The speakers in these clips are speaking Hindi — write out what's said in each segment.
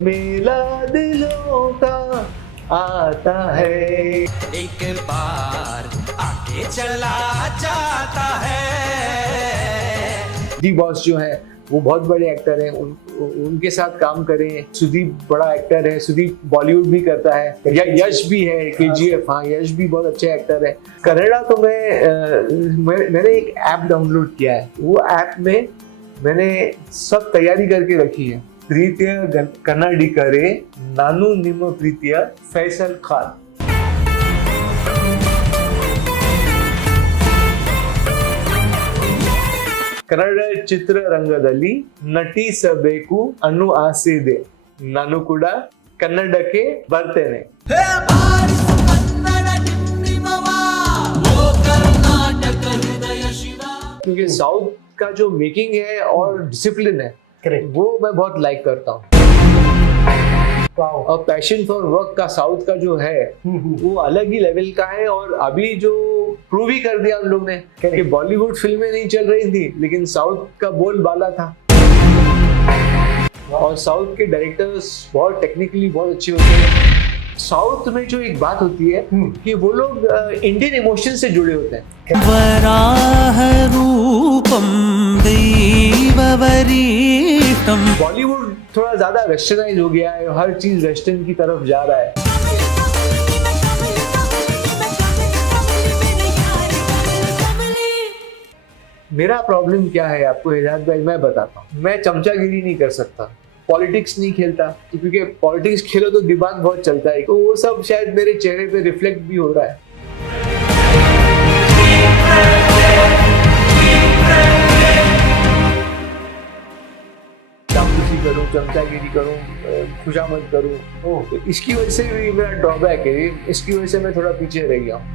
मेला दिलों का आता है, एक बार आके चला जाता है। दी बॉस जो है वो बहुत बड़े एक्टर हैं, उनके साथ काम करें। सुदीप बड़ा एक्टर है, सुदीप बॉलीवुड भी करता है, यश भी है केजीएफ, हाँ यश भी बहुत अच्छे एक्टर है। कन्नड़ा तो मैंने एक ऐप डाउनलोड किया है, वो ऐप में मैंने सब तैयारी करके रखी है। प्रीतिय कन्नडिगरे नानु निम्म प्रीतिय फैसल खान। ಕನ್ನಡ ಚಿತ್ರರಂಗದಲ್ಲಿ ನಟಿಸಬೇಕು ಅನ್ನೋ ಆಸೆ ಇದೆ. ನಾನು ಕೂಡ ಕನ್ನಡಕ್ಕೆ ಬರ್ತೇನೆ. क्योंकि साउथ का जो मेकिंग है और डिसिप्लिन है, वो मैं बहुत लाइक करता हूँ। और पैशन फॉर वर्क का साउथ का जो है वो अलग ही लेवल का है। और अभी जो प्रूव ही कर दिया हम लोग ने कि बॉलीवुड फिल्में नहीं चल रही थी, लेकिन साउथ का बोलबाला था। और साउथ के डायरेक्टर्स बहुत टेक्निकली बहुत अच्छे होते हैं। साउथ में जो एक बात होती है कि वो लोग इंडियन इमोशन से जुड़े होते हैं। बॉलीवुड थोड़ा ज्यादा वेस्टर्नाइज हो गया है, हर चीज वेस्टर्न की तरफ जा रहा है। मेरा प्रॉब्लम क्या है आपको एजाज भाई मैं बताता हूँ। मैं चमचागिरी नहीं कर सकता, पॉलिटिक्स नहीं खेलता, क्योंकि पॉलिटिक्स खेलो तो दिमाग बहुत चलता है, तो वो सब शायद मेरे चेहरे पे रिफ्लेक्ट भी हो रहा है। चापलूसी करूं, चमचागिरी करूं, खुशामद करूं, तो इसकी वजह से भी मेरा ड्रॉबैक है, इसकी वजह से मैं थोड़ा पीछे रह गया हूं।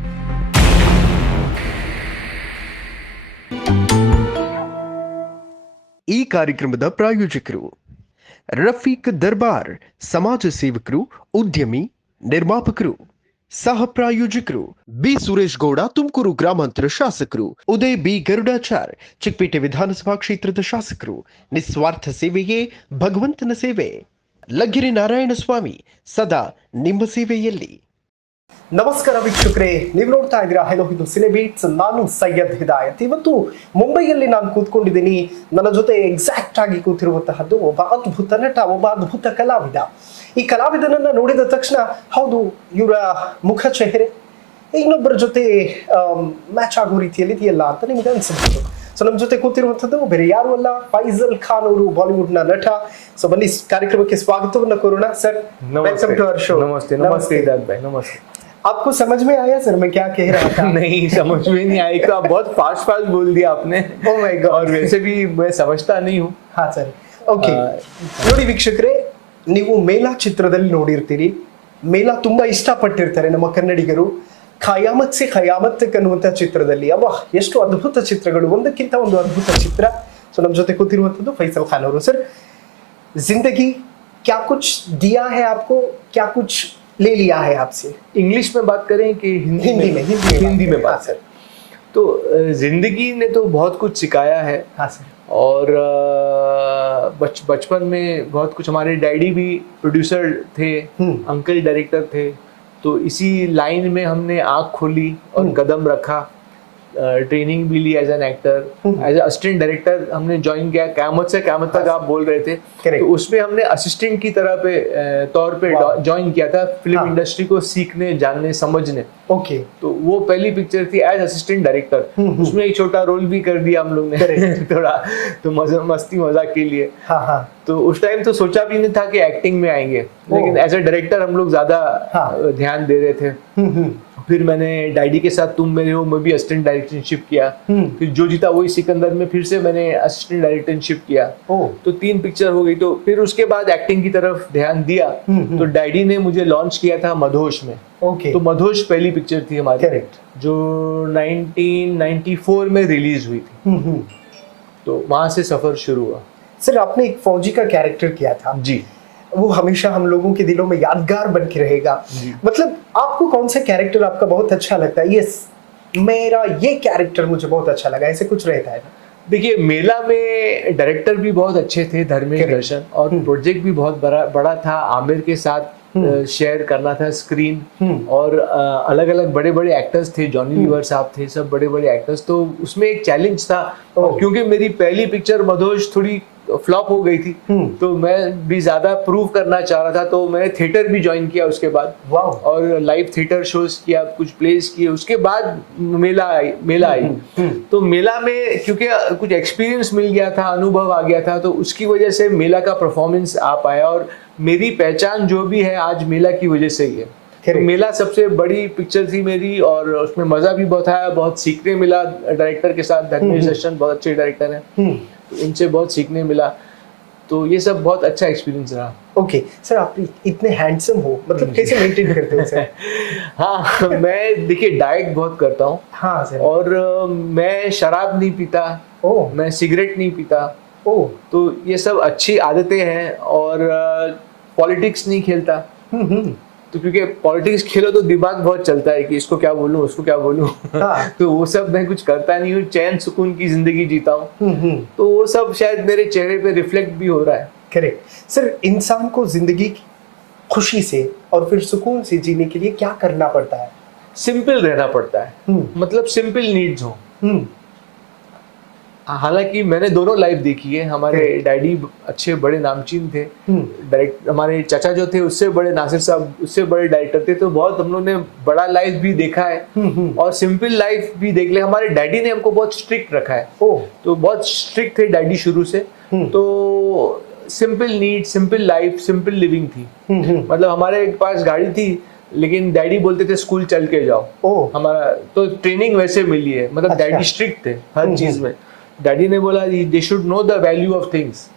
ಈ ಕಾರ್ಯಕ್ರಮದ ಪ್ರಾಯೋಜಕರು ರಫೀಕ್ ದರ್ಬಾರ್, ಸಮಾಜ ಸೇವಕರು, ಉದ್ಯಮಿ, ನಿರ್ಮಾಪಕರು. ಸಹ ಪ್ರಾಯೋಜಕರು ಬಿ ಸುರೇಶ್ ಗೌಡ, ತುಮಕೂರು ಗ್ರಾಮಾಂತರ ಶಾಸಕರು. ಉದಯ್ ಬಿ ಗರುಡಾಚಾರ್, ಚಿಕ್ಕಪೇಟೆ ವಿಧಾನಸಭಾ ಕ್ಷೇತ್ರದ ಶಾಸಕರು. ನಿಸ್ವಾರ್ಥ ಸೇವೆಯೇ ಭಗವಂತನ ಸೇವೆ. ಲಗ್ಗೆರೆ ನಾರಾಯಣ ಸ್ವಾಮಿ, ಸದಾ ನಿಮ್ಮ ಸೇವೆಯಲ್ಲಿ. ನಮಸ್ಕಾರ ವೀಕ್ಷಕರೇ, ನೀವು ನೋಡ್ತಾ ಇದ್ದೀರಾ ಹೆಲೋ ಇದು ಸಿನೆಬೀಟ್ಸ್. ನಾನು ಸೈಯದ್ ಹಿದಾಯತ್. ಇವತ್ತು ಮುಂಬೈಯಲ್ಲಿ ನಾನು ಕೂತ್ಕೊಂಡಿದ್ದೀನಿ. ನನ್ನ ಜೊತೆ ಎಕ್ಸಾಕ್ಟ್ ಆಗಿ ಕೂತಿರುವಂತಹದ್ದು ಒಬ್ಬ ಅದ್ಭುತ ನಟ, ಒಬ್ಬ ಅದ್ಭುತ ಕಲಾವಿದ. ಈ ಕಲಾವಿದನನ್ನ ನೋಡಿದ ತಕ್ಷಣ ಹೌದು ಇವರ ಮುಖ ಚೆಹರೆ ಇನ್ನೊಬ್ಬರ ಜೊತೆ ಮ್ಯಾಚ್ ಆಗೋ ರೀತಿಯಲ್ಲಿ ಇದೆಯಲ್ಲ ಅಂತ ನಿಮ್ಗೆ ಅನ್ಸಬಹುದು. ಸೊ ನಮ್ಮ ಜೊತೆ ಕೂತಿರುವಂಥದ್ದು ಬೇರೆ ಯಾರು ಅಲ್ಲ, ಫೈಸಲ್ ಖಾನ್ ಅವರು, ಬಾಲಿವುಡ್ ನ ನಟ. ಸೊ ಬನ್ನಿ ಕಾರ್ಯಕ್ರಮಕ್ಕೆ ಸ್ವಾಗತವನ್ನ ಕೋರೋಣ. Sir, welcome to our show. नमस्ते नमस्ते इजाज भाई, नमस्ते। आपको समझ में आया सर मैं क्या कह रहा था? नहीं समझ में नहीं आई, तो आप बहुत फास्ट बोल दिया आपने। Oh my God. और वैसे भी मैं समझता नहीं हूँ। ಹಾ ಸರ್, ಓಕೆ. ನೋಡಿ ವೀಕ್ಷಕರೇ, ನೀವು ಮೇಲಾ ಚಿತ್ರದಲ್ಲಿ ನೋಡಿರ್ತೀರಿ. ಮೇಲಾ ತುಂಬಾ ಇಷ್ಟಪಟ್ಟಿರ್ತಾರೆ ನಮ್ಮ ಕನ್ನಡಿಗರು. ಖಯಾಮತ್ ಸೆ ಖಯಾಮತ್ ಅನ್ನುವಂಥ ಚಿತ್ರದಲ್ಲಿ ಅಬ್ಬಾ ಎಷ್ಟು ಅದ್ಭುತ ಚಿತ್ರಗಳು, ಒಂದಕ್ಕಿಂತ ಒಂದು ಅದ್ಭುತ ಚಿತ್ರ. ಸೊ ನಮ್ಮ ಜೊತೆ ಕೂತಿರುವಂಥದ್ದು ಫೈಸಲ್ ಖಾನ್ ಅವರು. ಸರ್, जिंदगी क्या कुछ दिया है आपको, क्या कुछ ले लिया है आपसे? इंग्लिश में बात करें कि हिंदी में बात करें? तो जिंदगी ने तो बहुत कुछ सिखाया है। हाँ सर। और बचपन में बहुत कुछ, हमारे डैडी भी प्रोड्यूसर थे, अंकल डायरेक्टर थे, तो इसी लाइन में हमने आँख खोली और कदम रखा। ट्रेनिंग भी ली as an actor, as assistant director हमने ज्वाइन किया। क़यामत से क़यामत तक आप बोल रहे थे, तो उसमें हमने असिस्टेंट की तरह पे तौर पे ज्वाइन किया था, फिल्म इंडस्ट्री को सीखने, जानने, समझने। ओके। तो वो पहली पिक्चर थी एज असिस्टेंट डायरेक्टर। उसमें एक छोटा रोल भी कर दिया हम लोग ने थोड़ा, तो मस्ती मजाक के लिए। हाँ हाँ। तो उस टाइम तो सोचा भी नहीं था कि एक्टिंग में आएंगे, लेकिन एज ए डायरेक्टर हम लोग ज्यादा ध्यान दे रहे थे। फिर मैंने डैडी के साथ तुम मेरे हो में भी असिस्टेंट डायरेक्टरशिप किया। फिर जो जीता वही सिकंदर में फिर से मैंने असिस्टेंट डायरेक्टरशिप किया। तो 3 पिक्चर हो गई। तो फिर उसके बाद एक्टिंग की तरफ ध्यान दिया। तो डैडी ने मुझे लॉन्च किया था मधोश में। ओके। तो मधोश पहली पिक्चर थी हमारी, जो 1994 में रिलीज हुई थी। तो वहां से सफर शुरू हुआ। सर, आपने एक फौजी का कैरेक्टर किया था जी, वो हमेशा हम लोगों के दिलों में यादगार बन के रहेगा। मतलब आपको कौन सा कैरेक्टर आपका बहुत अच्छा लगता है? ये मेरा ये कैरेक्टर मुझे बहुत अच्छा लगा, ऐसे कुछ रहता है ना? देखिए मेला में डायरेक्टर भी बहुत अच्छे थे, धर्मेश Correct. दर्शन, और प्रोजेक्ट भी बहुत बड़ा था। आमिर के साथ शेयर करना था स्क्रीन, और अलग अलग बड़े बड़े एक्टर्स थे, जॉनी लीवर साहब थे, सब बड़े बड़े एक्टर्स, तो उसमें एक चैलेंज था। और क्योंकि मेरी पहली पिक्चर मधोश थोड़ी फ्लॉप हो गई थी, तो मैं भी ज्यादा प्रूव करना चाह रहा था, तो मैंने थिएटर भी ज्वाइन किया उसके बाद, वाह। और लाइव थिएटर शोज किया, कुछ प्लेस किए, उसके बाद मेला आई। तो मेला में क्योंकि कुछ एक्सपीरियंस मिल गया था, अनुभव आ गया था, तो उसकी वजह से मेला का परफॉर्मेंस आ पाया, और मेरी पहचान जो भी है आज मेला की वजह से ही है। तो मेला सबसे बड़ी पिक्चर थी मेरी, और उसमें मजा भी बहुत आया, बहुत सीखने मिला डायरेक्टर के साथ। धर्मेश दर्शन बहुत अच्छे डायरेक्टर हैं, तो इनसे बहुत सीखने मिला, तो ये सब बहुत अच्छा एक्सपीरियंस रहा। ओके सर, आप इतने हैंडसम हो, मतलब कैसे मेंटेन करते हो सर? हाँ, मैं देखिए डाइट बहुत करता हूँ। हाँ सर। और मैं शराब नहीं पीता, मैं सिगरेट नहीं पीता, तो ये सब अच्छी आदतें हैं। और पॉलिटिक्स नहीं खेलता, तो क्योंकि पॉलिटिक्स खेलो तो दिमाग बहुत चलता है कि इसको क्या बोलूं, उसको क्या बोलूं। हाँ। तो वो सब मैं कुछ करता नहीं हूँ, चैन सुकून की जिंदगी जीता हूँ। तो वो सब शायद मेरे चेहरे पे रिफ्लेक्ट भी हो रहा है। करेक्ट सर, इंसान को जिंदगी खुशी से और फिर सुकून से जीने के लिए क्या करना पड़ता है? सिंपल रहना पड़ता है, मतलब सिंपल नीड्स हो। हालांकि मैंने दोनों लाइफ देखी है। हमारे डैडी अच्छे बड़े नामचीन थे, डायरेक्ट हमारे चाचा जो थे उससे बड़े, नासिर साहब उससे बड़े डायरेक्टर थे, तो बहुत हम लोगों ने बड़ा लाइफ भी देखा है और सिंपल लाइफ भी देख लिया। हमारे डैडी ने हमको बहुत स्ट्रिक्ट रखा है, तो बहुत स्ट्रिक्ट थे डैडी शुरू से। तो simple need, simple life, simple living थी। मतलब हमारे पास गाड़ी थी, लेकिन डैडी बोलते थे स्कूल चल के जाओ। हमारा तो ट्रेनिंग वैसे मिली है, मतलब डैडी स्ट्रिक्ट थे हर चीज में। डैडी ने बोला they should know the value of things.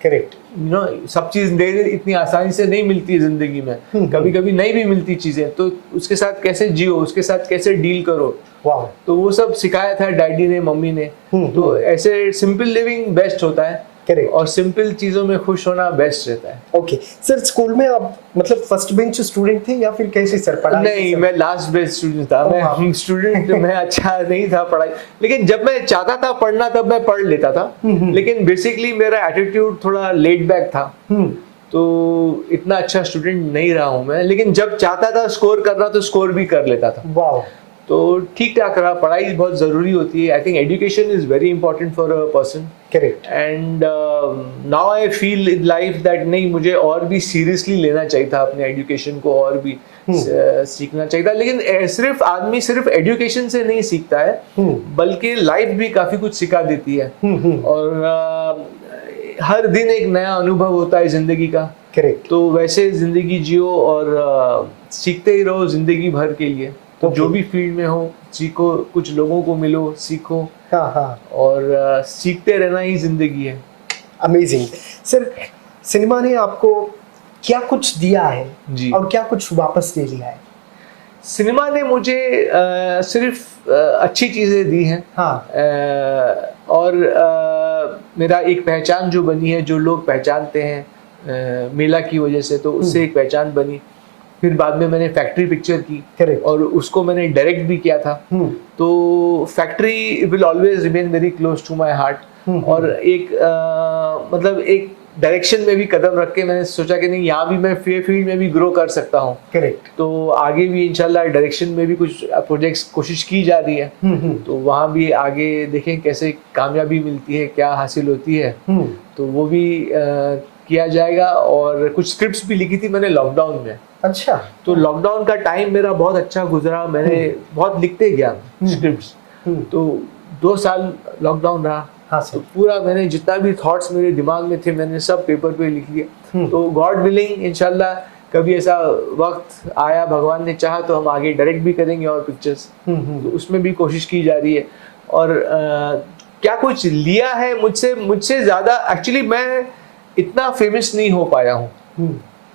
Correct, you know, सब चीज इतनी आसानी से नहीं मिलती है जिंदगी में, कभी कभी नहीं भी मिलती चीजें, तो उसके साथ कैसे जियो, उसके साथ कैसे डील करो। तो वो सब सिखाया था डैडी ने, मम्मी ने। तो ऐसे सिंपल लिविंग बेस्ट होता है, और सिंपल चीजों में खुश होना बेस्ट रहता है। ओके सर, स्कूल में आप मतलब फर्स्ट बेंच स्टूडेंट थे या फिर कैसे सर पढ़ाई? नहीं, मैं लास्ट बेंच स्टूडेंट था। मैं स्टूडेंट मैं अच्छा नहीं था पढ़ाई, लेकिन जब मैं चाहता था पढ़ना तब मैं पढ़ लेता था। लेकिन बेसिकली मेरा एटीट्यूड थोड़ा लेट बैक था, तो इतना अच्छा स्टूडेंट नहीं रहा हूँ मैं। लेकिन जब चाहता था स्कोर करना तो स्कोर भी कर लेता था। वाह, तो ठीक ठाक रहा। पढ़ाई बहुत जरूरी होती है। I think education is very important for a person. Correct. And now I feel in life that नहीं, मुझे और भी सीरियसली लेना चाहिए था अपने एजुकेशन को, और भी सीखना चाहिए था। लेकिन सिर्फ आदमी सिर्फ एजुकेशन से नहीं सीखता है, बल्कि लाइफ भी काफी कुछ सिखा देती है। और हर दिन एक नया अनुभव होता है जिंदगी का। करेक्ट। तो वैसे जिंदगी जियो और सीखते ही रहो जिंदगी भर के लिए। तो जो भी फील्ड में हो सीखो, कुछ लोगों को मिलो, सीखो। और सीखते रहना ही जिंदगी है। अमेजिंग सर, सिनेमा ने आपको क्या कुछ दिया है जी, और क्या कुछ वापस ले लिया है? सिनेमा ने मुझे सिर्फ अच्छी चीजें दी हैं। और मेरा एक पहचान जो बनी है, जो लोग पहचानते हैं मेला की वजह से, तो उससे एक पहचान बनी। फिर बाद में मैंने फैक्ट्री पिक्चर की और उसको मैंने डायरेक्ट भी किया था। तो factory will always remain very close to my heart. और एक मतलब एक डायरेक्शन में भी कदम रख के मैंने सोचा कि नहीं, यहाँ भी मैं फील्ड में भी ग्रो कर सकता हूँ। करेक्ट। तो आगे भी इंशाल्लाह डायरेक्शन में भी कुछ प्रोजेक्ट्स कोशिश की जा रही है। तो वहाँ भी आगे देखें कैसे कामयाबी मिलती है, क्या हासिल होती है, तो वो भी किया जाएगा। और कुछ स्क्रिप्ट्स भी लिखी थी मैंने लॉकडाउन में। अच्छा। तो लॉकडाउन का टाइम मेरा बहुत अच्छा गुजरा, मैंने बहुत लिखते गया स्क्रिप्ट्स। तो 2 साल लॉकडाउन रहा। तो पूरा मैंने जितना भी थॉट्स मेरे दिमाग में थे मैंने सब पेपर पे लिख लिया। तो गॉड विलिंग इंशाल्लाह कभी ऐसा वक्त आया, भगवान ने चाहा, तो हम आगे डायरेक्ट भी करेंगे और पिक्चर्स। तो उसमें भी कोशिश की जा रही है। और क्या कुछ लिया है मुझसे ज्यादा, एक्चुअली मैं इतना फेमस नहीं हो पाया हूँ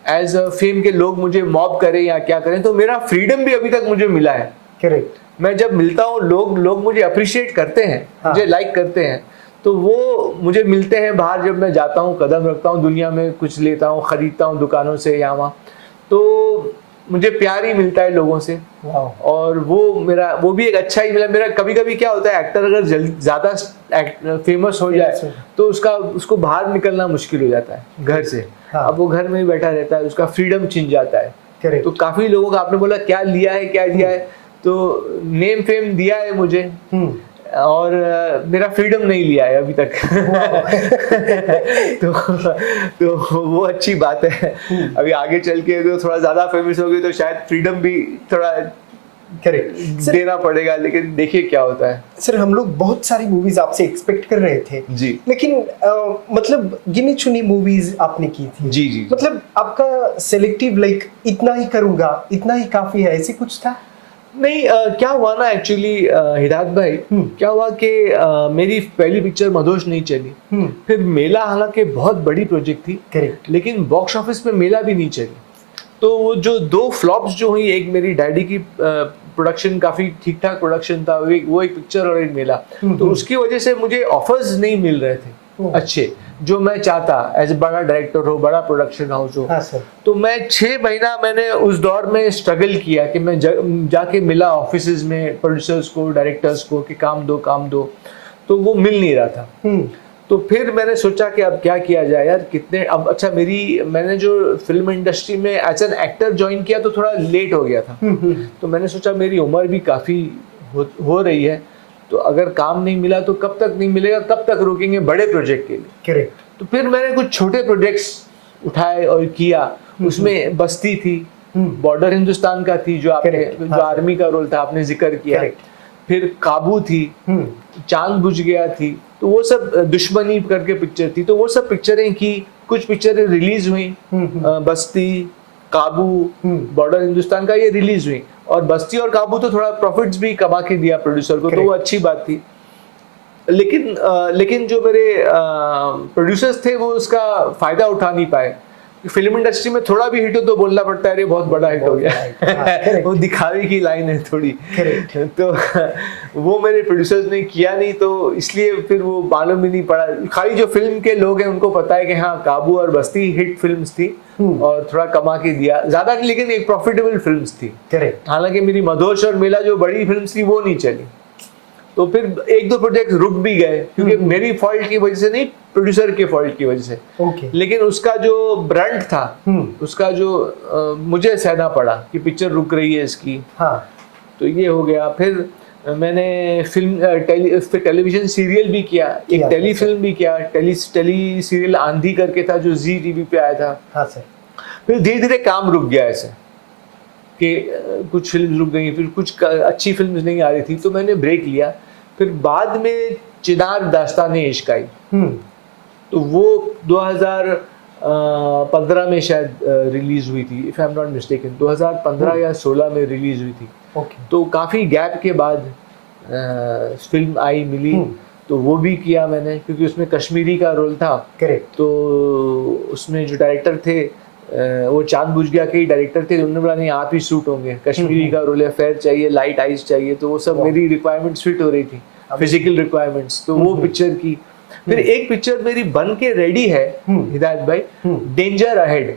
एज अ फेम के लोग मुझे मॉब करें या क्या करें। तो मेरा फ्रीडम भी अभी तक मुझे मिला है। करेक्ट। मैं जब मिलता हूँ लोग मुझे अप्रिशिएट करते हैं, मुझे लाइक करते हैं, तो वो मुझे मिलते हैं बाहर जब मैं जाता हूँ, कदम रखता हूँ दुनिया में, कुछ लेता हूँ, खरीदता हूँ दुकानों से यहाँ वहाँ। तो मुझे प्यार ही मिलता है लोगों से, और वो भी एक अच्छा ही मिला। मेरा कभी कभी क्या होता है, एक्टर अगर ज्यादा फेमस हो जाए तो उसको बाहर निकलना मुश्किल हो जाता है घर से। अब वो घर में ही बैठा रहता है, उसका फ्रीडम छिन जाता है। तो काफी लोगों का, आपने बोला क्या लिया है क्या दिया है, तो नेम फेम दिया है मुझे, और मेरा फ्रीडम नहीं लिया है अभी तक। तो वो अच्छी बात है। अभी आगे चल के तो थोड़ा ज्यादा फेमस हो गई तो शायद फ्रीडम भी थोड़ा देना पड़ेगा, लेकिन देखिए क्या होता है। सर, हम लोग बहुत सारी मूवीज आपसे एक्सपेक्ट कर रहे थे जी, लेकिन मतलब गिनी चुनी मूवीज आपने की थी। जी जी, मतलब आपका सेलेक्टिव लाइक इतना ही करूंगा, इतना ही काफी है, ऐसे कुछ था? नहीं, क्या हुआ ना एक्चुअली हिदायत भाई, क्या हुआ कि मेरी पहली पिक्चर मधोश नहीं चली। फिर मेला, हालांकि बहुत बड़ी प्रोजेक्ट थी, करेक्ट, लेकिन बॉक्स ऑफिस पे मेला भी नहीं चली। तो वो जो 2 फ्लॉप्स जो हुई, एक मेरी डैडी की प्रोडक्शन काफी ठीक ठाक प्रोडक्शन था, वो एक पिक्चर और एक मेला, तो उसकी वजह से मुझे ऑफर्स नहीं मिल रहे थे अच्छे, जो मैं चाहता एज बड़ा डायरेक्टर हो, बड़ा प्रोडक्शन हाउस हो। हाँ सर। तो मैं 6 महीना मैंने उस दौर में स्ट्रगल किया कि मैं जाके मिला ऑफिसेज में प्रोड्यूसर्स को, डायरेक्टर्स को कि काम दो, तो वो मिल नहीं रहा था। तो फिर मैंने सोचा कि अब क्या किया जाए यार, कितने अब अच्छा, मैंने जो फिल्म इंडस्ट्री में एज एन एक्टर ज्वाइन किया तो थोड़ा लेट हो गया था। तो मैंने सोचा मेरी उम्र भी काफ़ी हो रही है, तो अगर काम नहीं मिला तो कब तक नहीं मिलेगा, कब तक रोकेंगे बड़े प्रोजेक्ट के लिए। करेक्ट। तो फिर मैंने कुछ छोटे प्रोजेक्ट्स उठाए और किया। उसमें बस्ती थी, बॉर्डर हिंदुस्तान का थी, जो आपने जो आर्मी का रोल था आपने जिक्र किया। फिर काबू थी, चांद बुझ गया थी, तो वो सब दुश्मनी करके पिक्चर थी, तो वो सब पिक्चरें की। कुछ पिक्चरें रिलीज हुई, बस्ती, काबू, बॉर्डर हिंदुस्तान का ये रिलीज हुई, और बस्ती और काबू तो थोड़ा प्रॉफिट्स भी कमा के दिया प्रोड्यूसर को, तो वो अच्छी बात थी। लेकिन जो मेरे प्रोड्यूसर्स थे वो उसका फायदा उठा नहीं पाए। फिल्म इंडस्ट्री में थोड़ा भी हिट हो तो बोलना पड़ता है अरे बहुत बड़ा हिट हो गया। वो दिखावे की लाइन है थोड़ी। तो वो मेरे प्रोड्यूसर्स ने किया नहीं, तो इसलिए फिर वो मालूम ही नहीं पड़ा। खाली जो फिल्म के लोग हैं उनको पता है कि हाँ काबू और बस्ती हिट फिल्म्स थी और थोड़ा कमा के दिया ज्यादा, लेकिन एक प्रॉफिटेबल फिल्म्स थी। हालांकि मेरी मधोश और मेला जो बड़ी फिल्म्स थी वो नहीं चली, तो फिर 1-2 प्रोजेक्ट रुक भी गए, क्योंकि मेरी फॉल्ट की वजह से नहीं, प्रोड्यूसर के फॉल्ट की वजह से। लेकिन उसका जो ब्रंट था, उसका जो मुझे सहना पड़ा कि पिक्चर रुक रही है इसकी। तो ये हो गया। फिर मैंने टेलीविजन सीरियल भी किया, एक टेली फिल्म भी किया, टेली सीरियल आंधी करके था जो जी टीवी पे आया था। फिर धीरे धीरे काम रुक गया ऐसे कि कुछ फिल्म रुक गई, फिर कुछ अच्छी फिल्म नहीं आ रही थी, तो मैंने ब्रेक लिया। फिर बाद में चिनार दास्तान इश्क आई, तो वो 2015 में शायद रिलीज हुई थी, if I am not mistaken, 2015 या 16 में रिलीज हुई थी। तो काफी गैप के बाद फिल्म आई मिली, तो वो भी किया मैंने, क्योंकि उसमें कश्मीरी का रोल था। तो उसमें जो डायरेक्टर थे वो चांद बुझ गया के डायरेक्टर थे, उन्होंने बोला नहीं आप ही शूट होंगे, कश्मीरी का रोल है, फेयर चाहिए, लाइट आइज चाहिए, तो वो सब मेरी रिक्वायरमेंट्स फिट हो रही थी, फिजिकल रिक्वायरमेंट्स, तो वो पिक्चर की। फिर एक पिक्चर मेरी बन के रेडी है हिदायत भाई, डेंजर अहेड।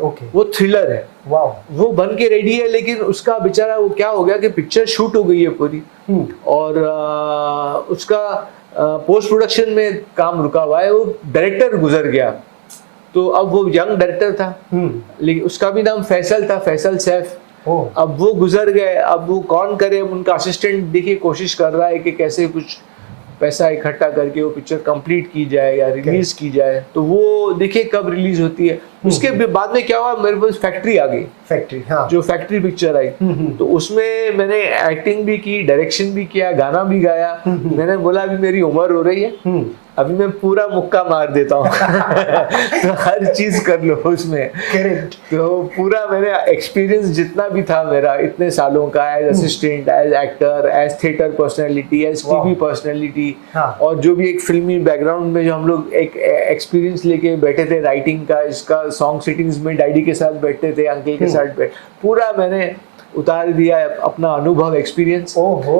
ओके, वो थ्रिलर है। वो बन के रेडी है, लेकिन उसका बेचारा वो क्या हो गया कि पिक्चर शूट हो गई है पूरी, और उसका पोस्ट प्रोडक्शन में काम रुका हुआ है, वो डायरेक्टर गुजर गया। तो अब वो यंग डायरेक्टर था, लेकिन उसका भी नाम फैसल था, फैसल सैफ। अब वो गुजर गए, अब वो कौन करे, उनका असिस्टेंट देखिए कोशिश कर रहा है कि कैसे कुछ पैसा इकट्ठा करके वो पिक्चर कंप्लीट की जाए या रिलीज की जाए, तो वो देखिए कब रिलीज होती है। उसके बाद में क्या हुआ, मेरे पास फैक्ट्री आ गई, जो फैक्ट्री पिक्चर आई, तो उसमें मैंने एक्टिंग भी की, डायरेक्शन भी किया, गाना भी गाया। मैंने बोला अभी मेरी उम्र हो रही है, अभी मैं पूरा मुक्का मार देता हूँ। तो हर चीज कर लो उसमें। तो पूरा मैंने एक्सपीरियंस जितना भी था मेरा इतने सालों का, as assistant, as actor, as theatre personality, as TV personality, और जो भी एक फिल्मी बैकग्राउंड में जो हम लोग एक एक्सपीरियंस लेके बैठे थे राइटिंग का, इसका सॉन्ग सिटिंग्स में डैडी के साथ बैठते थे, अंकल के साथ पूरा मैंने उतार दिया अपना अनुभव, एक्सपीरियंस ओहो।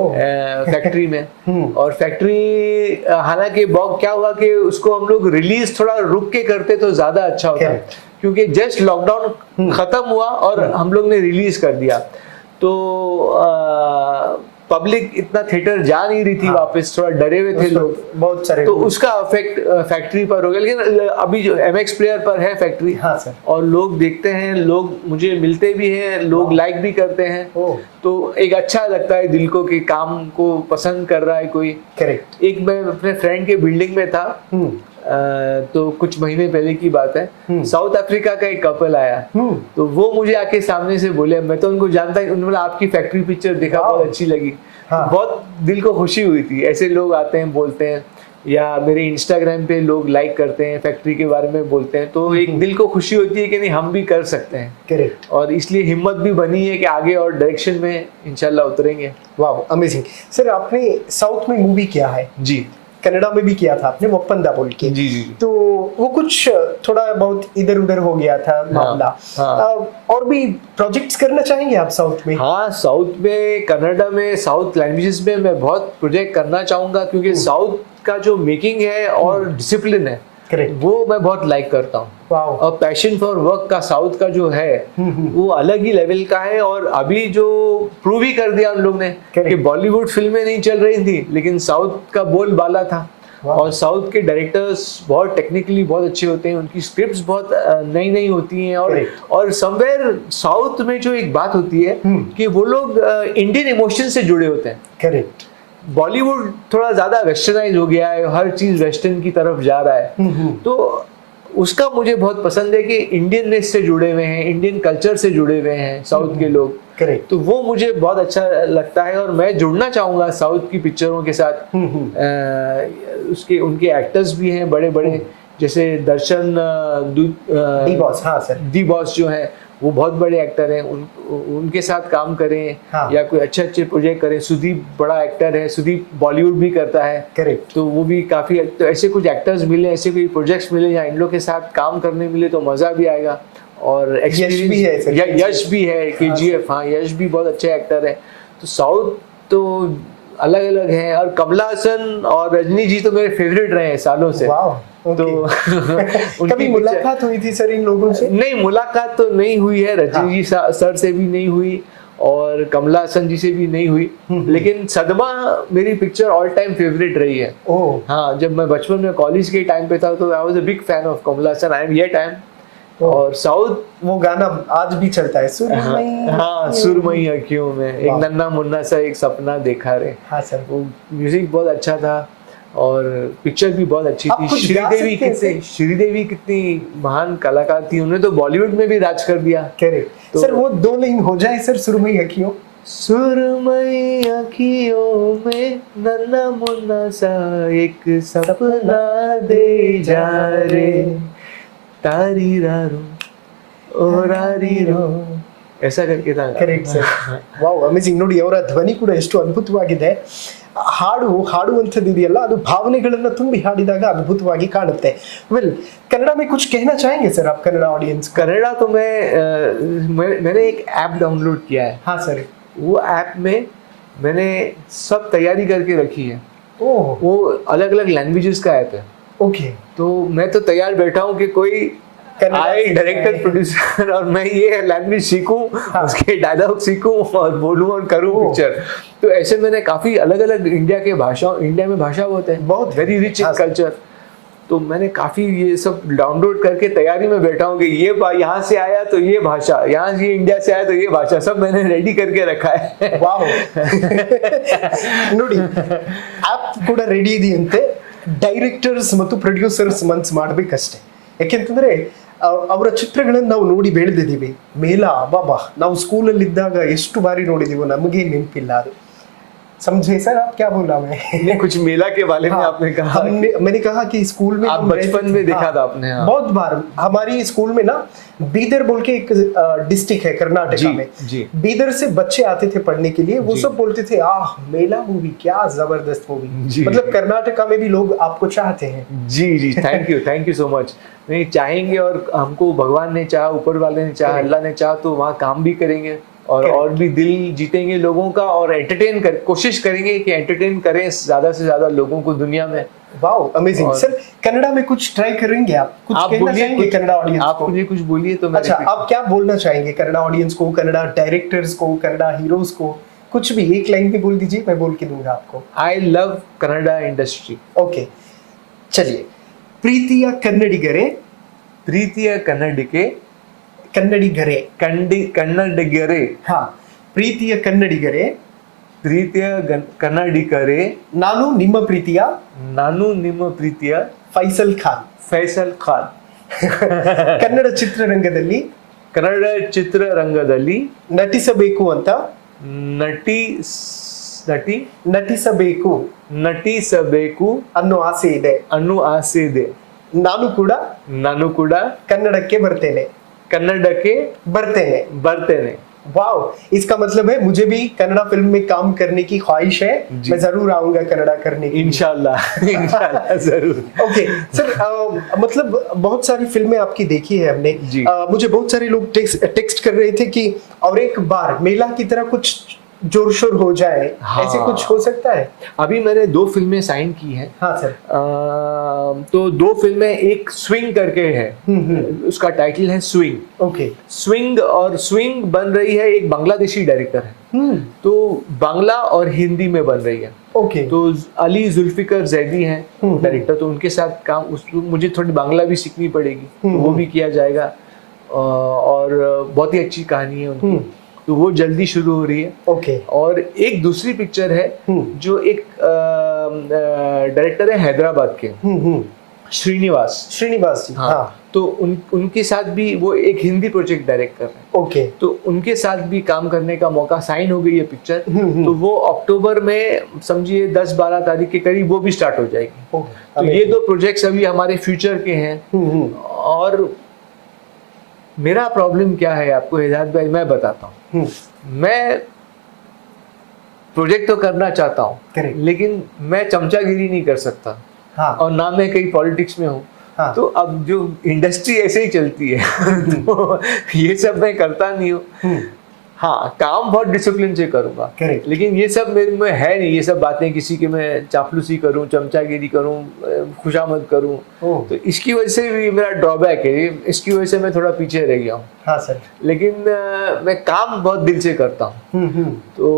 फैक्ट्री में। और फैक्ट्री हालांकि क्या हुआ कि उसको हम लोग रिलीज थोड़ा रुक के करते तो ज्यादा अच्छा होता, क्योंकि जस्ट लॉकडाउन खत्म हुआ और हम लोग ने रिलीज कर दिया, तो पब्लिक इतना थिएटर जा नहीं रही थी वापस, थोड़ा डरे हुए थे लोग बहुत सारे, तो उसका इफेक्ट फैक्ट्री पर हो गया। लेकिन अभी जो MX प्लेयर पर है फैक्ट्री, हाँ सर, और लोग देखते हैं, लोग मुझे मिलते भी हैं, लोग लाइक भी करते हैं, तो एक अच्छा लगता है दिल को कि काम को पसंद कर रहा है कोई। करेक्ट। एक मैं अपने फ्रेंड के बिल्डिंग में था, तो कुछ महीने पहले की बात है, साउथ अफ्रीका का एक कपल आया, तो वो मुझे आके सामने से बोले, मैं तो उनको जानता ही, उन्होंने बोला आपकी फैक्ट्री पिक्चर देखा, बहुत अच्छी लगी। हाँ। बहुत दिल को खुशी हुई थी। ऐसे लोग आते हैं, बोलते हैं, या मेरे इंस्टाग्राम पे लोग लाइक करते हैं, फैक्ट्री के बारे में बोलते हैं, तो एक दिल को खुशी होती है कि नहीं हम भी कर सकते हैं। करेक्ट। और इसलिए हिम्मत भी बनी है कि आगे और डायरेक्शन में इंशाल्लाह उतरेंगे। वाह, अमेजिंग। सर आपने साउथ में मूवी किया है, जी, कनाडा में भी किया था आपने, वप्पंदा बोल के। जी जी। तो वो कुछ थोड़ा बहुत इधर उधर हो गया था मामला। और भी प्रोजेक्ट्स करना चाहेंगे आप साउथ में? हाँ, साउथ में, कनाडा में, साउथ लैंग्वेजेस में मैं बहुत प्रोजेक्ट करना चाहूंगा, क्योंकि साउथ का जो मेकिंग है और डिसिप्लिन है, वो मैं बहुत लाइक करता हूँ। और पैशन फॉर वर्क का साउथ का जो है वो अलग ही लेवल का है। और अभी जो प्रूव ही कर दिया उन लोग ने कि बॉलीवुड फिल्में नहीं चल रही थी, लेकिन साउथ का बोलबाला था। और साउथ के डायरेक्टर्स बहुत टेक्निकली बहुत अच्छे होते हैं, उनकी स्क्रिप्ट्स बहुत नई नई होती हैं। और समवेयर साउथ में जो एक बात होती है कि वो लोग इंडियन इमोशन से जुड़े होते हैं। करेक्ट। बॉलीवुड थोड़ा ज्यादा वेस्टर्नाइज हो गया है, हर चीज वेस्टर्न की तरफ जा रहा है, तो उसका मुझे बहुत पसंद है कि इंडियननेस से जुड़े हुए हैं, इंडियन कल्चर से जुड़े हुए हैं साउथ के लोग। करेक्ट। तो वो मुझे बहुत अच्छा लगता है, और मैं जुड़ना चाहूंगा साउथ की पिक्चरों के साथ। उसके उनके एक्टर्स भी हैं बड़े बड़े, जैसे दर्शन डी बॉस, हाँ सर, दी बॉस जो है वो बहुत बड़े एक्टर हैं, उनके साथ काम करें। हाँ। या कोई अच्छे अच्छे प्रोजेक्ट करें। सुदीप बड़ा एक्टर है, सुदीप बॉलीवुड भी करता है। करेक्ट। तो वो भी काफी, तो ऐसे कुछ एक्टर्स मिले, ऐसे कोई प्रोजेक्ट्स मिले जहाँ इन लोग के साथ काम करने मिले तो मजा भी आएगा। और यश भी है, यश भी है, KGF, हाँ यश भी बहुत अच्छे एक्टर है। तो साउथ तो अलग अलग है। और कमला हसन और रजनी जी तो मेरे फेवरेट रहे हैं सालों से। तो कभी मुलाकात हुई थी सर इन लोगों से? नहीं, मुलाकात तो नहीं हुई है, रजनी जी सर से भी नहीं हुई और कमला हसन जी से भी नहीं हुई। लेकिन सदमा मेरी पिक्चर ऑल टाइम फेवरेट रही है। हाँ, जब मैं बचपन में कॉलेज के टाइम पे था तो I was a big fan of Kamala Haasan, I am yet I am. और साउथ वो गाना आज भी चलता है, सुरमई अखियों में, एक नन्ना मुन्ना सा एक सपना देखा रे। हाँ सर, वो म्यूजिक बहुत अच्छा था और पिक्चर भी बहुत अच्छी थी। श्रीदेवी कितनी महान कलाकार थी, उन्होंने तो बॉलीवुड में भी राज कर दिया। तो सर वो 2 लाइन हो जाए सर, सुरमई अखियों। सुरमई अखियों में नन्ना मुन्ना सा एक सपना दे जा रे, तारी रारो ओ रारी रो, ऐसा करके था। Correct sir. ವಾವ್, ಅಮೇಜಿಂಗ್ ನೋಡಿ, ಅವರ ಧ್ವನಿ ಕೂಡ ಎಷ್ಟು ಅದ್ಭುತವಾಗಿದೆ. ಹಾಡುವಂಥದ್ದಿದೆಯಲ್ಲ, ಅದು ಭಾವನೆಗಳನ್ನ ತುಂಬಿ ಹಾಡಿದಾಗ ಅದ್ಭುತವಾಗಿ ಕಾಣುತ್ತೆ. ವೆಲ್, कन्नड़ा में कुछ कहना चाहेंगे सर आप कन्नड़ा ऑडियंस? कन्नड़ा तो मैंने एक ऐप डाउनलोड किया है। हाँ सर, वो ऐप में मैंने सब तैयारी करके रखी है। वो अलग अलग लैंग्वेजेस का ऐप है। ओके। तो मैं तो तैयार बैठा हूँ कि कोई आए डायरेक्टर प्रोड्यूसर और मैं ये लैंग्वेज सीखूं, उसके डायलॉग सीखूं और बोलूं और करूं पिक्चर। तो ऐसे मैंने काफी अलग अलग इंडिया में भाषा होते हैं, बहुत वेरी रिच इन कल्चर। तो मैंने काफी ये सब डाउनलोड करके तैयारी में बैठा हूँ कि ये यहाँ से आया तो ये भाषा, यहाँ से इंडिया से आया तो ये भाषा, सब मैंने रेडी करके रखा है। ವಾವ್, ನೋಡಿ ಆಪ್ ಕೂಡ ರೆಡಿ ಇದೆಯಂತೆ. ಡೈರೆಕ್ಟರ್ಸ್ ಮತ್ತು ಪ್ರೊಡ್ಯೂಸರ್ಸ್ ಮನ್ಸ್ ಮಾಡ್ಬೇಕಷ್ಟೇ. ಯಾಕೆಂತಂದ್ರೆ ಅವರ ಚಿತ್ರಗಳನ್ನು ನಾವು ನೋಡಿ ಬೆಳೆದಿದ್ದೀವಿ. ಮೇಲಾ ಬಾಬಾ ನಾವು ಸ್ಕೂಲಲ್ಲಿ ಇದ್ದಾಗ ಎಷ್ಟು ಬಾರಿ ನೋಡಿದೀವೋ ನಮಗೆ ನೆನಪಿಲ್ಲ ಅದು. समझे सर आप क्या बोला मैं? कुछ मेला के बारे में आपने कहा। मैंने कहा कि स्कूल में आप बचपन में देखा था आपने? बहुत बार हमारी स्कूल में ना, बीदर बोल के एक डिस्ट्रिक्ट है कर्नाटका में, बीदर से बच्चे आते थे पढ़ने के लिए। वो सब बोलते थे मेला मूवी क्या जबरदस्त मूवी। मतलब कर्नाटका में भी लोग आपको चाहते हैं। जी जी, थैंक यू सो मच। नहीं, चाहेंगे और हमको भगवान ने चाहा, ऊपर वाले ने चाहा, अल्लाह ने चाहा तो वहाँ काम भी करेंगे और भी दिल जीतेंगे लोगों का, और कोशिश करेंगे कि एंटरटेन करें ज्यादा से ज्यादा लोगों को दुनिया में। Wow amazing. और- सर कन्नड़ा में कुछ ट्राई करेंगे आप? कुछ आप कहना बोलिए चाहेंगे कन्नड़ा ऑडियंस आप को? मुझे कुछ बोलिए तो मैं अच्छा, repeat- आप क्या बोलना चाहेंगे कन्नड़ा ऑडियंस को, कन्नड़ा डायरेक्टर्स को, कन्नड़ा हीरोज को? कुछ भी एक लाइन भी बोल दीजिए, मैं बोल के दूंगा आपको। I love Kannada industry. Okay चलिए। प्रीतिಯ ಕನ್ನಡಿಗರೇ, ಪ್ರೀತಿಯ ಕನ್ನಡಿಗೆ ಕನ್ನಡಿಗರೇ, ಕನ್ನಡಿಗರೇ, ಹಾ, ಪ್ರೀತಿಯ ಕನ್ನಡಿಗರೇ, ಪ್ರೀತಿಯ ಕನ್ನಡಿಗರೇ, ನಾನು ನಿಮ್ಮ ಪ್ರೀತಿಯ ನಾನು ನಿಮ್ಮ ಪ್ರೀತಿಯ ಫೈಸಲ್ ಖಾನ್. ಫೈಸಲ್ ಖಾನ್. ಕನ್ನಡ ಚಿತ್ರರಂಗದಲ್ಲಿ ಕನ್ನಡ ಚಿತ್ರರಂಗದಲ್ಲಿ ನಟಿಸಬೇಕು ಅಂತ ನಟಿ ನಟಿಸಬೇಕು ನಟಿಸಬೇಕು ಅನ್ನೋ ಆಸೆ ಇದೆ. ಅನ್ನೋ ಆಸೆ ಇದೆ. ನಾನು ಕೂಡ ಕನ್ನಡಕ್ಕೆ ಬರ್ತೇನೆ. ಬರ್ತೇನೆ. वाओ, इसका मतलब है मुझे भी कन्नड़ा फिल्म में काम करने की ख्वाहिश है. जी. मैं जरूर आऊंगा कन्नड़ा करने के लिए. इंशाल्लाह जरूर. ओके सर, मतलब बहुत सारी फिल्में आपकी देखी है हमने. जी. मुझे बहुत सारे लोग टेक्स्ट कर रहे थे कि और एक बार मेला की तरह कुछ जोर शोर हो जाए. हाँ. ऐसे कुछ हो सकता है? अभी मैंने 2 फिल्में साइन की हैं. हाँ सर. तो 2 फिल्में, एक स्विंग करके है, उसका टाइटल है स्विंग. ओके. स्विंग बन रही है, एक बांग्लादेशी डायरेक्टर है, तो बांग्ला और हिंदी में बन रही है. ओके. तो अली जुल्फिकर जैदी हैं डायरेक्टर, तो उनके साथ काम मुझे थोड़ी बांग्ला भी सीखनी पड़ेगी, तो वो भी किया जाएगा. और बहुत ही अच्छी कहानी है उनकी, तो वो जल्दी शुरू हो रही है. ओके. और एक दूसरी पिक्चर है जो एक डायरेक्टर है हैदराबाद के, श्रीनिवास जी. हाँ. तो उनके साथ भी वो एक हिंदी प्रोजेक्ट डायरेक्ट कर रहे हैं, ओके. तो उनके साथ भी काम करने का मौका, साइन हो गई है पिक्चर. तो वो अक्टूबर में समझिए 10-12 तारीख के करीब वो भी स्टार्ट हो जाएगी. तो ये 2 प्रोजेक्ट्स अभी हमारे फ्यूचर के हैं. और मेरा प्रॉब्लम क्या है आपको हिदायत भाई, मैं बताता हूँ. मैं प्रोजेक्ट तो करना चाहता हूँ, Correct. लेकिन मैं चमचागिरी नहीं कर सकता. हाँ. और ना मैं कहीं पॉलिटिक्स में हूँ. हाँ. तो अब जो इंडस्ट्री ऐसे ही चलती है तो ये सब मैं करता नहीं हूँ. हाँ, काम बहुत डिसिप्लिन से करूंगा. Correct. लेकिन ये सब मेरे में है नहीं. ये सब बातें किसी की मैं चापलूसी करूं, चमचागिरी करूं, खुशामद करूं, तो इसकी वजह से भी मेरा ड्रॉबैक है. इसकी वजह से मैं थोड़ा पीछे रह गया हूँ. हाँ सर. लेकिन मैं काम बहुत दिल से करता हूँ. तो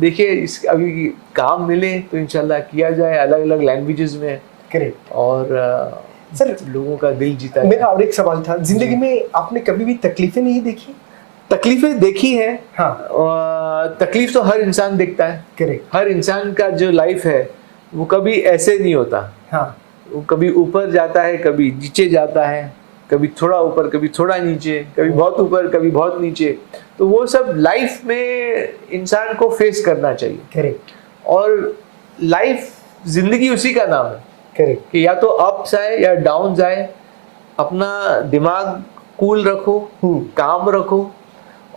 देखिए, अभी काम मिले तो इंशाल्लाह किया जाए, अलग अलग लैंग्वेजेस में. करेक्ट. और सर, लोगों का दिल जीता है. मेरा और एक सवाल था, जिंदगी में आपने कभी भी तकलीफें नहीं देखी? तकलीफें देखी है. हाँ. तकलीफ तो हर इंसान देखता है. करेक्ट. हर इंसान का जो लाइफ है वो कभी ऐसे नहीं होता. हाँ. वो कभी ऊपर जाता है, कभी नीचे जाता है, कभी थोड़ा ऊपर, कभी थोड़ा नीचे, कभी बहुत ऊपर, कभी बहुत नीचे. तो वो सब लाइफ में इंसान को फेस करना चाहिए. करेक्ट. और लाइफ, जिंदगी उसी का नाम है करेक्ट. कि या तो अप्स आए या डाउन्स आए. अपना दिमाग कूल रखो, काम रखो,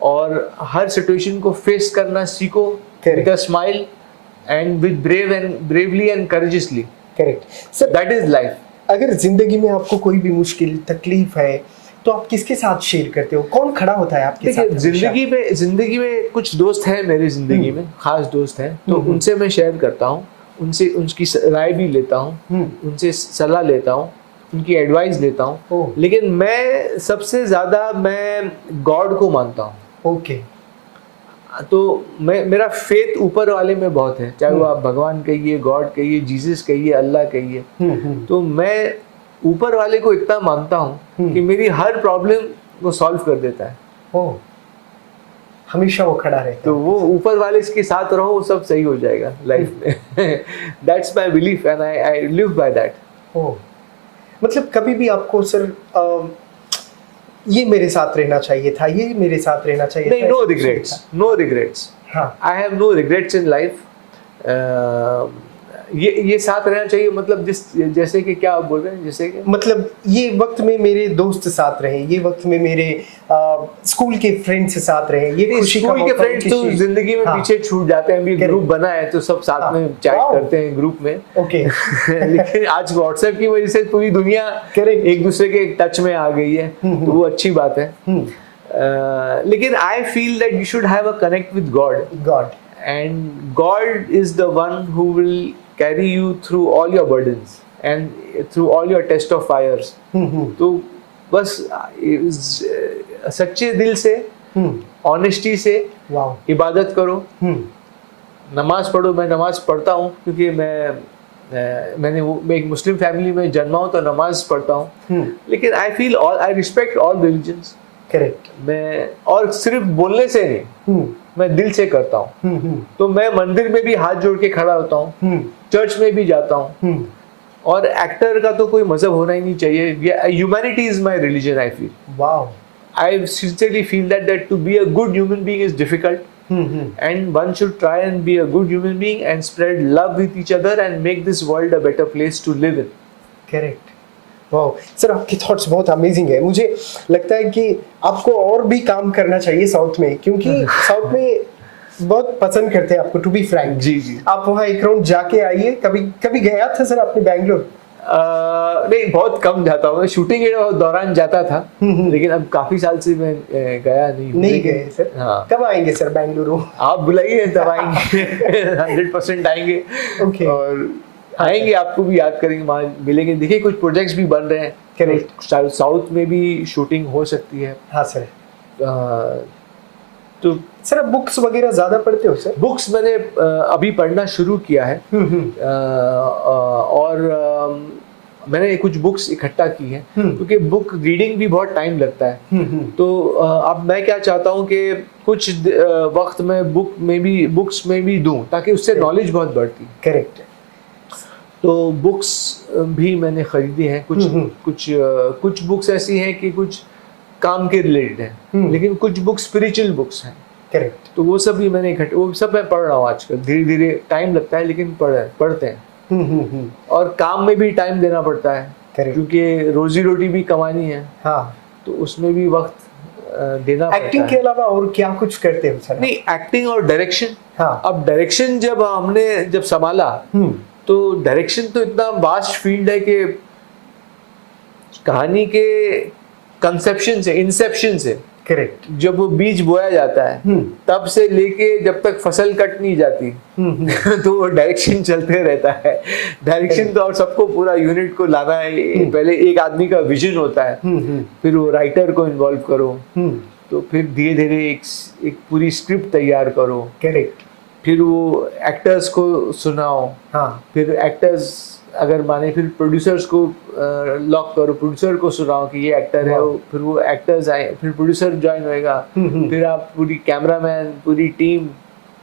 और हर सिचुएशन को फेस करना सीखो with a smile and with bravely and courageously. Correct. Sir, that is life. अगर जिंदगी में आपको कोई भी मुश्किल तकलीफ है तो आप किसके साथ शेयर करते हो? कौन खड़ा होता है आपके साथ? जिंदगी में कुछ दोस्त हैं मेरी जिंदगी में, खास दोस्त हैं, तो उनसे मैं शेयर करता हूँ. उनसे उनकी राय भी लेता हूँ, उनसे सलाह लेता हूँ, उनकी एडवाइस लेता हूँ. लेकिन मैं सबसे ज्यादा मैं गॉड को मानता हूँ. ओके. तो मेरा फेथ ऊपर वाले में बहुत है, चाहे वो आप भगवान कहिए, गॉड कहिए, जीसस कहिए, अल्लाह कहिए. तो मैं ऊपर वाले को इतना मानता हूँ कि मेरी हर प्रॉब्लम वो सॉल्व कर देता है. हमेशा वो खड़ा रहता है. तो वो ऊपर वाले के साथ रहो, वो सब सही हो जाएगा लाइफ में. That's my belief and I live by that. मतलब कभी भी आपको सर ये मेरे साथ रहना चाहिए था, ये मेरे साथ रहना चाहिए नहीं, था? No regrets. हाँ. I have no regrets in life. ये साथ रहना चाहिए, मतलब जैसे कि क्या आप बोल रहे हैं, जैसे कि मतलब ये वक्त में मेरे दोस्त साथ रहे, ये वक्त में मेरे स्कूल के फ्रेंड्स साथ रहे, ये खुशी का स्कूल के मौका फ्रेंड्स तो जिंदगी में पीछे छूट जाते हैं. अभी ग्रुप बना है तो सब साथ में चैट करते हैं ग्रुप में. ओके. लेकिन आज व्हाट्सएप की वजह से पूरी दुनिया एक दूसरे के टच में आ गई है, तो वो अच्छी बात है. लेकिन I feel that you should have a connect with God, God and God is the one who will carry you through all your burdens and through all your test of fires. तो बस सच्चे दिल से, ऑनेस्टी से वाओ इबादत करो, नमाज पढ़ो. मैं नमाज पढ़ता हूँ क्योंकि मैं एक मुस्लिम फैमिली में जन्मा हूँ, तो नमाज पढ़ता हूँ. लेकिन I respect all religions. Correct मैं और सिर्फ बोलने से नहीं, मैं दिल से करता हूँ. तो मैं मंदिर में भी हाथ जोड़ के खड़ा होता हूँ, चर्च में भी जाता हूँ. और एक्टर का तो कोई मजहब होना ही नहीं चाहिए. Humanity is my religion. I feel wow I sincerely feel that to be a good human being is difficult, and one should try and be a good human being and spread love with each other and make this world a better place to live in. Correct. Wow sir, आपके थॉट्स बहुत अमेजिंग है. मुझे लगता है कि आपको और भी काम करना चाहिए साउथ में, क्योंकि साउथ में बहुत पसंद करते हैं आपको, टू बी फ्रैंक. जी. आप वहाँ एक राउंड जाके आइए. कभी गया था सर आपने बैंगलोर? नहीं, बहुत कम जाता हूँ. शूटिंग के दौरान जाता था, लेकिन अब काफी साल से मैं गया नहीं गए सर. हाँ. कब आएंगे सर बेंगलुरु? आप बुलाइए तब आएंगे. 100% आएंगे. Okay. और आएंगे, आपको भी याद करेंगे, वहाँ मिलेंगे. देखिए कुछ प्रोजेक्ट्स भी बन रहे हैं. Correct. साउथ में भी शूटिंग हो सकती है. हाँ सर. तो सर आप बुक्स वगैरह ज्यादा पढ़ते हो सर? बुक्स मैंने अभी पढ़ना शुरू किया है. और मैंने कुछ बुक्स इकट्ठा की हैं, क्योंकि बुक रीडिंग भी बहुत टाइम लगता है. तो अब मैं क्या चाहता हूँ कि कुछ वक्त मैं बुक्स में भी दूं, ताकि उससे नॉलेज बहुत बढ़ती. करेक्ट. तो बुक्स भी मैंने खरीदी हैं. कुछ बुक्स ऐसी हैं कि कुछ काम के रिलेटेड हैं, लेकिन कुछ बुक्स स्पिरिचुअल बुक्स हैं. करेक्ट. तो वो सब भी मैंने वो सब मैं पढ़ रहा हूँ आजकल. धीरे धीरे टाइम लगता है, लेकिन पढ़ते हैं. और काम में भी टाइम देना पड़ता है, क्योंकि रोजी रोटी भी कमानी है. हाँ. तो उसमें भी वक्त देना पड़ता है. एक्टिंग के अलावा और क्या कुछ करते हो सर? नहीं, एक्टिंग और डायरेक्शन. हाँ. अब डायरेक्शन जब संभाला, तो डायरेक्शन तो इतना वास्ट फील्ड है कि कहानी के कंसेप्शन से, इंसेप्शन से, करेक्ट, जब वो बीज बोया जाता है तब से लेके जब तक फसल कट नहीं जाती तो वो डायरेक्शन चलते रहता है. डायरेक्शन तो और सबको पूरा यूनिट को लाना है. पहले एक आदमी का विजन होता है, फिर वो राइटर को इन्वॉल्व करो, तो फिर धीरे धीरे एक पूरी स्क्रिप्ट तैयार करो. करेक्ट. फिर वो एक्टर्स को सुनाओ. हाँ. फिर एक्टर्स अगर माने, फिर प्रोड्यूसर्स को लॉक करो, प्रोड्यूसर को सुनाओ कि ये एक्टर है. फिर वो एक्टर्स आए, फिर प्रोड्यूसर ज्वाइन होएगा. फिर आप पूरी कैमरामैन, पूरी टीम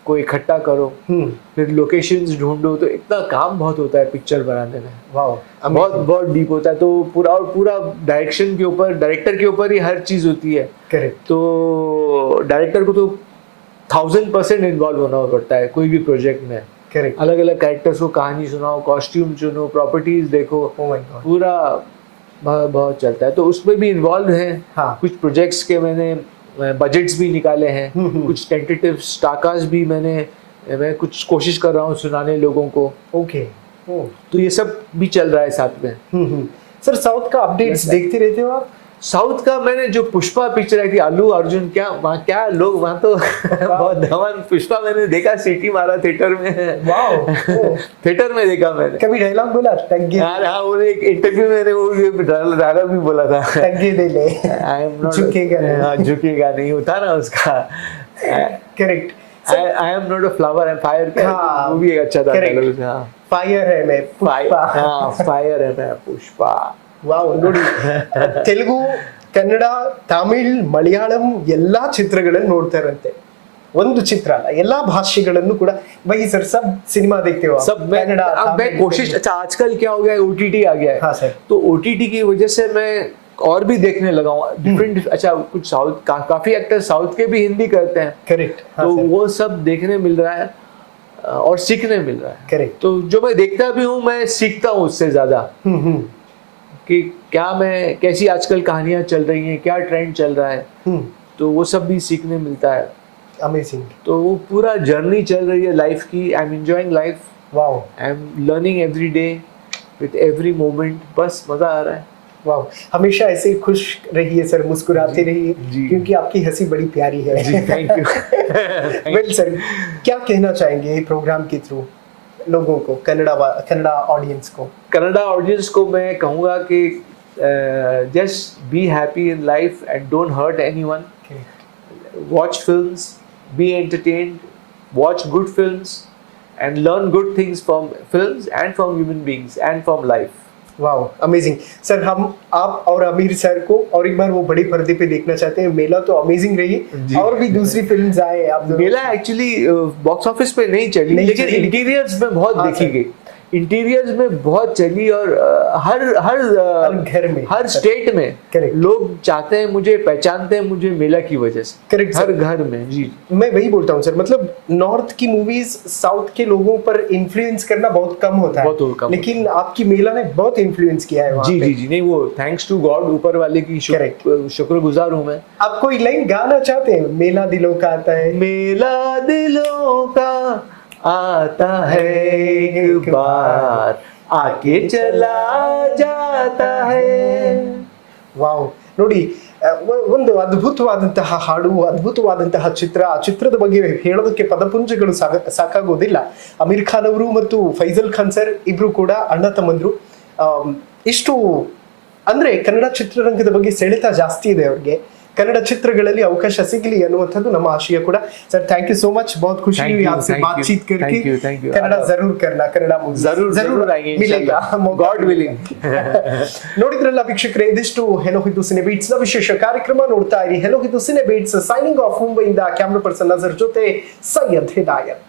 को इकट्ठा करो. फिर लोकेशंस ढूंढो. तो इतना काम बहुत होता है पिक्चर बनाने में. वाओ, बहुत डीप होता है. तो पूरा डायरेक्शन के ऊपर, डायरेक्टर के ऊपर ही हर चीज होती है. करेक्ट. तो डायरेक्टर को तो 1000% इन्वॉल्व होना पड़ता है कोई भी प्रोजेक्ट में. करेक्ट. अलग अलग कैरेक्टर्स को कहानी सुनाओ, कॉस्ट्यूम चुनो, प्रॉपर्टीज देखो. Oh my God. पूरा बहुत चलता है. तो उसमें भी इन्वॉल्व हैं. हाँ. कुछ प्रोजेक्ट्स के मैंने बजट्स भी निकाले हैं. कुछ टेंटेटिव स्टारकास्ट भी मैं कुछ कोशिश कर रहा हूँ सुनाने लोगों को. ओके. तो ये सब भी चल रहा है साथ में. सर साउथ का अपडेट्स देखते रहते हो आप? साउथ का मैंने जो पुष्पा पिक्चर आई थी, अल्लू अर्जुन, क्या लोग वहाँ तो बहुत धमाल. पुष्पा मैंने देखा, सीटी मारा थिएटर में. वाओ. थिएटर में देखा मैंने. कभी डायलॉग बोला टग्गे? यार हाँ, वो एक इंटरव्यू में वो डायलॉग भी बोला था, टग्गे दे ले, आई एम नॉट झुकेगा नहीं. हाँ, झुकेगा नहीं होता ना उसका. Correct. I am not a flower, I am fire. हाँ, वो भी एक अच्छा था correct. डायलॉग. हाँ, फायर है मैं पुष्पा. हाँ, फायर है मैं पुष्पा. ವಾವ್, ನೋಡಿ, ತೆಲುಗು, ಕನ್ನಡ, ತಮಿಳ್, ಮಲಯಾಳಂ ಎಲ್ಲಾ ಚಿತ್ರಗಳನ್ನು ನೋಡ್ತಾ ಇರಂತೆ. ಒಂದು ಚಿತ್ರ ಅಲ್ಲ, ಎಲ್ಲಾ ಭಾಷೆಗಳನ್ನು ಕೂಡ. वही सर, सब सिनेमा देखते हो आप? सब मैं कोशिश. अच्छा, आजकल क्या हो गया है, ओटीटी आ गया है. हाँ सर. तो ओटीटी की वजह से मैं और भी देखने लगा हूँ डिफरेंट. अच्छा, कुछ साउथ काफी एक्टर साउथ के भी हिंदी करते हैं. करेक्ट. तो वो सब देखने मिल रहा है और सीखने मिल रहा है. करेक्ट. तो जो मैं देखता भी हूँ, मैं सीखता हूँ उससे ज्यादा कि कैसी आजकल कहानियां चल रही हैं, क्या ट्रेंड चल रहा है. तो वो सब भी सीखने मिलता है. अमेजिंग. तो वो पूरा जर्नी चल रही है लाइफ की. I am enjoying life. Wow. I am learning every day with every moment. बस मजा आ रहा है. वाह, हमेशा ऐसे खुश रहिए सर, मुस्कुराते रहिए, जी। क्योंकि आपकी हंसी बड़ी प्यारी है। जी थैंक यू। वेल सर, क्या कहना चाहेंगे प्रोग्राम के थ्रू लोगों को, कन्नड़ा ऑडियंस को? कनाडा ऑडियंस को मैं कहूँगा कि just be happy in life and don't hurt anyone. Watch films, be entertained, watch good films, and learn good things from films and from human beings and from life. Wow, amazing sir. हम आप और आमिर सर को और एक बार वो बड़े पर्दे पे देखना चाहते हैं। मेला तो अमेजिंग रही जी। और भी दूसरी फिल्म्स आए आप दोनों। मेला एक्चुअली बॉक्स ऑफिस पे नहीं चली, नहीं लेकिन चली। इंटीरियर्स में बहुत हाँ, देखी सर। गई, इंटीरियर्स में बहुत चली और हर घर में, हर स्टेट में Correct. लोग चाहते हैं मुझे, पहचानते हैं मुझे मेला की वजह से। Correct, हर sir. घर में। जी मैं वही बोलता हूँ सर, मतलब नॉर्थ की मूवीज साउथ के लोगों पर इन्फ्लुएंस करना बहुत कम होता है, बहुत कम लेकिन आपकी मेला ने बहुत इन्फ्लुएंस किया है वहाँ जी पे। जी जी नहीं, वो थैंक्स टू गॉड, ऊपर वाले की शुक्रगुजार हूँ मैं। आप कोई लाइन गाना चाहते हैं? मेला दिलों का आता है, मेला दिलों का आता है एक बार, आके चला जाता है। ವಾವ್, ನೋಡಿ ಒಂದು ಅದ್ಭುತವಾದಂತಹ ಹಾಡು, ಅದ್ಭುತವಾದಂತಹ ಚಿತ್ರ. ಆ ಚಿತ್ರದ ಬಗ್ಗೆ ಹೇಳೋದಕ್ಕೆ ಪದಪುಂಜಗಳು ಸಾಕಾಗೋದಿಲ್ಲ. ಅಮೀರ್ ಖಾನ್ ಅವರು ಮತ್ತು ಫೈಜಲ್ ಖಾನ್ ಸರ್ ಇಬ್ರು ಕೂಡ ಅಣ್ಣ ತಮ್ಮಂದ್ರು. ಇಷ್ಟು ಅಂದ್ರೆ ಕನ್ನಡ ಚಿತ್ರರಂಗದ ಬಗ್ಗೆ ಸೆಳೆತ ಜಾಸ್ತಿ ಇದೆ ಅವ್ರಿಗೆ. कन्नड़ ಚಿತ್ರಗಳಲ್ಲಿ ಅವಕಾಶ ಸಿಗಲಿ ಅನ್ನುವಂಥದ್ದು ನಮ್ಮ ಆಶಯ ಕೂಡ. Sir thank you so much, बहुत खुशी हुई आपसे बातचीत करके. कन्नड़ जरूर करना, कन्नड़ मूवी जरूर आएंगे मिलेगा, गॉड विलिंग. ನೋಡಿದ್ರಲ್ಲ ವೀಕ್ಷಕರೇ, ಇದಿಷ್ಟು ಹೆಲೋ ಇದು ಸಿನೆ ಬೀಟ್ಸ್ ನ ವಿಶೇಷ ಕಾರ್ಯಕ್ರಮ. ನೋಡ್ತಾ ಇರಿ ಹೆಲೋ ಇದು ಸಿನೆ ಬೀಟ್ಸ್. ಸೈನಿಂಗ್ ಆಫ್ ಮುಂಬೈಯಿಂದ ಕ್ಯಾಮ್ರಾ ಪರ್ಸನ್ ನಜರ್ ಜೊತೆ ಸೈಯದ್ ಹಿದಾಯತ್.